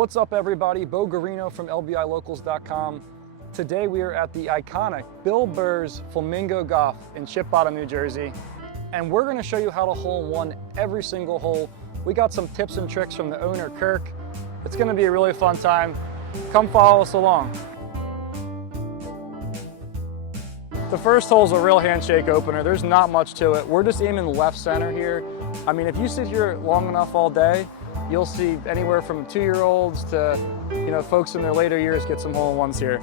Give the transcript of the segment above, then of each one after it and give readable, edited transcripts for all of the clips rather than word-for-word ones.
What's up everybody, Bo Garino from LBILocals.com. Today we are at the iconic Bill Burr's Flamingo Golf in Chip Bottom, New Jersey. And we're gonna show you how to hole-in-one every single hole. We got some tips and tricks from the owner, Kirk. It's gonna be a really fun time. Come follow us along. The first hole's a real handshake opener. There's not much to it. We're just aiming left center here. I mean, if you sit here long enough all day, you'll see anywhere from 2-year-olds to, folks in their later years get some hole-in-ones here.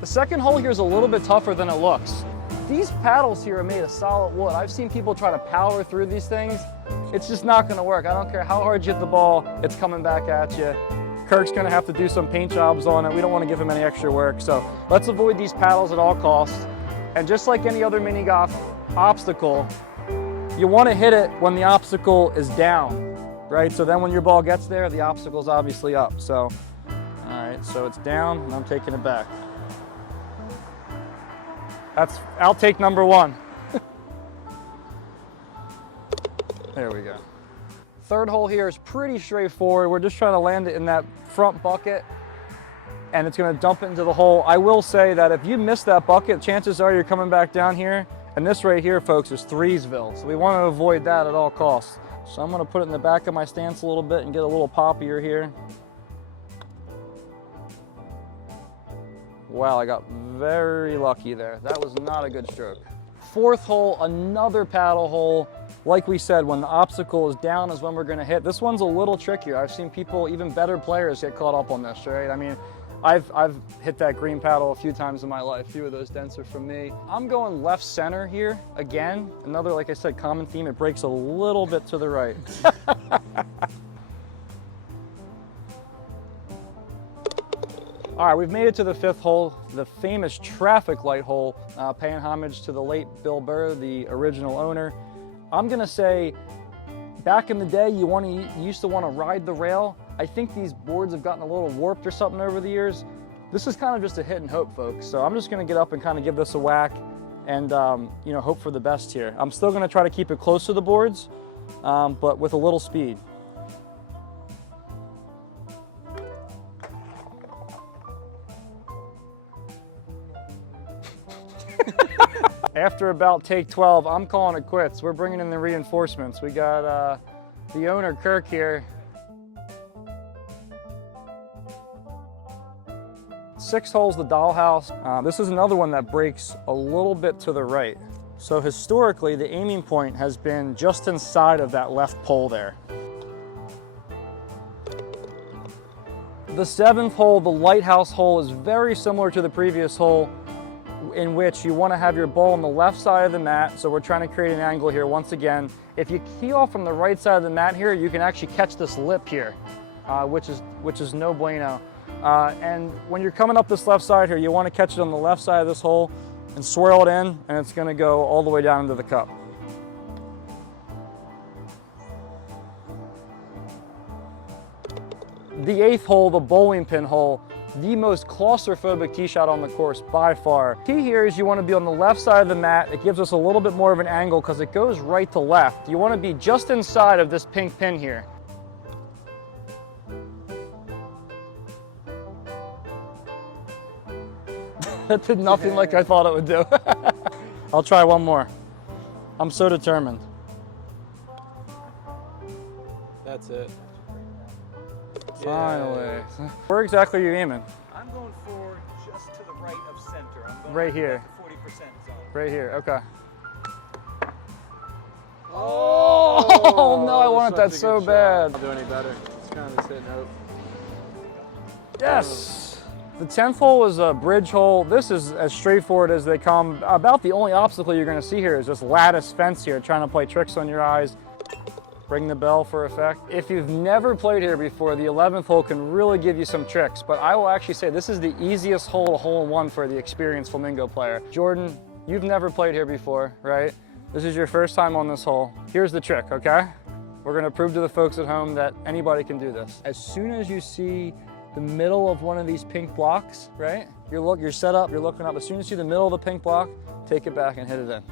The second hole here is a little bit tougher than it looks. These paddles here are made of solid wood. I've seen people try to power through these things. It's just not gonna work. I don't care how hard you hit the ball, it's coming back at you. Kirk's gonna have to do some paint jobs on it. We don't wanna give him any extra work. So let's avoid these paddles at all costs. And just like any other mini golf obstacle, you wanna hit it when the obstacle is down, right? So then when your ball gets there, the obstacle's obviously up. So, all right, so it's down and I'm taking it back. That's outtake number one. There we go. Third hole here is pretty straightforward. We're just trying to land it in that front bucket and it's gonna dump it into the hole. I will say that if you miss that bucket, chances are you're coming back down here. And this right here, folks, is Threesville. So we want to avoid that at all costs. So I'm gonna put it in the back of my stance a little bit and get a little poppier here. Wow, I got very lucky there. That was not a good stroke. Fourth hole, another paddle hole. Like we said, when the obstacle is down is when we're gonna hit. This one's a little trickier. I've seen people, even better players, get caught up on this, right? I mean, I've hit that green paddle a few times in my life. A few of those dents are from me. I'm going left center here. Again, another, like I said, common theme. It breaks a little bit to the right. All right, we've made it to the fifth hole, the famous traffic light hole, paying homage to the late Bill Burr, the original owner. I'm gonna say, back in the day, you used to wanna ride the rail. I think these boards have gotten a little warped or something over the years. This is kind of just a hit and hope, folks. So I'm just gonna get up and kind of give this a whack and hope for the best here. I'm still gonna try to keep it close to the boards, but with a little speed. After about take 12, I'm calling it quits. We're bringing in the reinforcements. We got the owner, Kirk, here. Sixth hole's the dollhouse. This is another one that breaks a little bit to the right. So historically, the aiming point has been just inside of that left pole there. The seventh hole, the lighthouse hole, is very similar to the previous hole, in which you want to have your ball on the left side of the mat. So we're trying to create an angle here once again. If you key off from the right side of the mat here, you can actually catch this lip here, which is no bueno. And when you're coming up this left side here, you want to catch it on the left side of this hole and swirl it in, and it's going to go all the way down into the cup. The eighth hole, the bowling pin hole, the most claustrophobic tee shot on the course by far. Key here is you want to be on the left side of the mat. It gives us a little bit more of an angle because it goes right to left. You want to be just inside of this pink pin here. That did nothing like I thought it would do. I'll try one more. I'm so determined. That's it. Finally. Yeah. Where exactly are you aiming? I'm going for just to the right of center. I'm going right here. Like the 40% zone. Right here, okay. Oh no, I wanted that so bad. I'll do any better. It's kind of just hit and hope. Yes! The 10th hole is a bridge hole. This is as straightforward as they come. About the only obstacle you're gonna see here is this lattice fence here, trying to play tricks on your eyes. Ring the bell for effect. If you've never played here before, the 11th hole can really give you some tricks, but I will actually say this is the easiest hole to hole-in-one for the experienced Flamingo player. Jordan, you've never played here before, right? This is your first time on this hole. Here's the trick, okay? We're gonna prove to the folks at home that anybody can do this. As soon as you see the middle of one of these pink blocks, right? You're set up, you're looking up. As soon as you see the middle of the pink block, take it back and hit it in.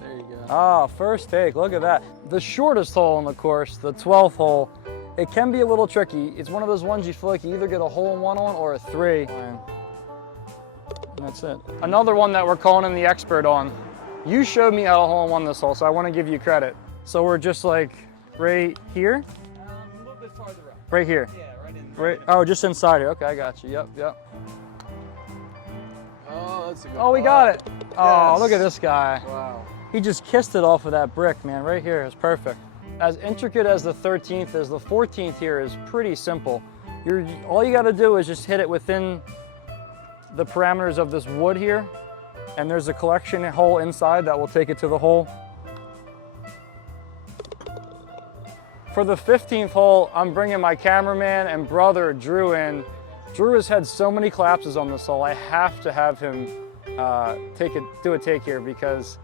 There you go. Ah, first take, look at that. The shortest hole on the course, the 12th hole, it can be a little tricky. It's one of those ones you feel like you either get a hole-in-one on or a 3. And that's it. Another one that we're calling in the expert on. You showed me how to hole-in-one this hole, so I want to give you credit. So we're just like right here? A little bit farther up. Right here? Yeah, right in. Right. Oh, just inside here. Okay, I got you. Yep. Oh, that's a good Oh, we got it. Oh, Yes. look at this guy. Wow. He just kissed it off of that brick, man. Right here is perfect. As intricate as the 13th is, the 14th here is pretty simple. All you got to do is just hit it within the parameters of this wood here, and there's a collection hole inside that will take it to the hole. For the 15th hole, I'm bringing my cameraman and brother, Drew, in. Drew has had so many collapses on this hole, I have to have him do a take here because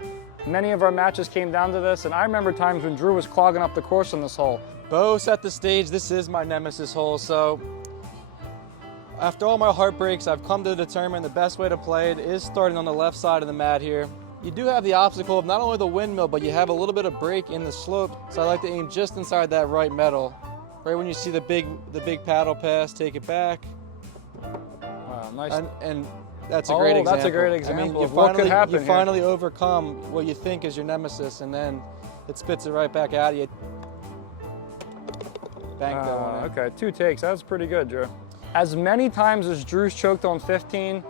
many of our matches came down to this, and I remember times when Drew was clogging up the course on this hole. Bo set the stage. This is my nemesis hole, so after all my heartbreaks, I've come to determine the best way to play it is starting on the left side of the mat here. You do have the obstacle of not only the windmill, but you have a little bit of break in the slope, so I like to aim just inside that right metal. Right when you see the big paddle pass, take it back. Wow, nice. And that's a great example. That's a great example I mean, of what could happen you here. finally overcome what you think is your nemesis, and then it spits it right back at you. Bank that one in. Okay, 2 takes. That's pretty good, Drew. As many times as Drew's choked on 15,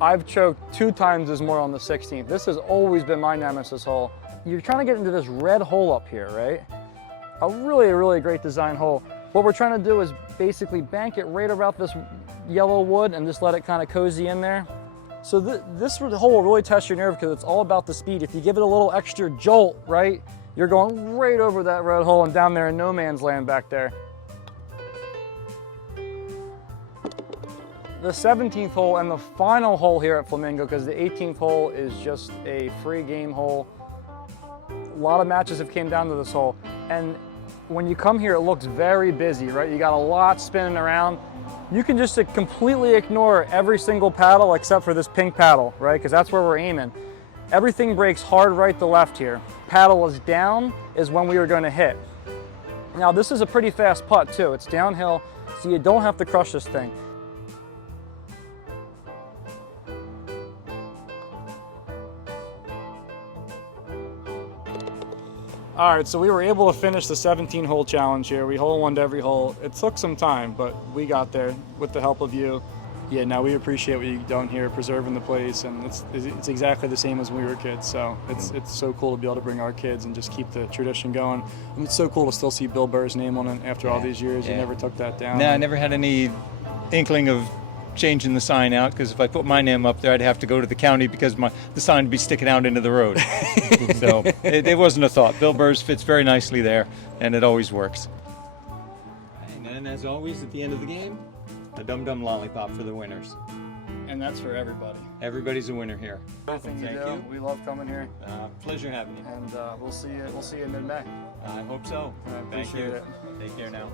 I've choked 2 times as more on the 16th. This has always been my nemesis hole. You're trying to get into this red hole up here, right? A really great design hole. What we're trying to do is basically bank it right about this yellow wood and just let it kind of cozy in there. So this hole will really test your nerve because it's all about the speed. If you give it a little extra jolt, right, you're going right over that red hole and down there in no man's land back there. The 17th hole and the final hole here at Flamingo, because the 18th hole is just a free game hole. A lot of matches have came down to this hole. And when you come here, it looks very busy, right? You got a lot spinning around. You can just completely ignore every single paddle except for this pink paddle, right? Because that's where we're aiming. Everything breaks hard right to left here. Paddle is down is when we were going to hit. Now this is a pretty fast putt too. It's downhill, so you don't have to crush this thing. All right, so we were able to finish the 17-hole challenge here. We hole-in-one every hole. It took some time, but we got there with the help of you. Yeah, now we appreciate what you've done here, preserving the place, and it's exactly the same as when we were kids. So it's so cool to be able to bring our kids and just keep the tradition going. And it's so cool to still see Bill Burr's name on it after all these years. You never took that down. No, I never had any inkling of changing the sign out, because if I put my name up there, I'd have to go to the county because the sign would be sticking out into the road. So it wasn't a thought. Bill Burr's fits very nicely there, and it always works. And then, as always, at the end of the game, the Dum Dum Lollipop for the winners. And that's for everybody. Everybody's a winner here. Everything Thank you do, you. we love coming here, Pleasure having you. and we'll see you in mid-May. I hope so. I Thank appreciate you. it. Take care now.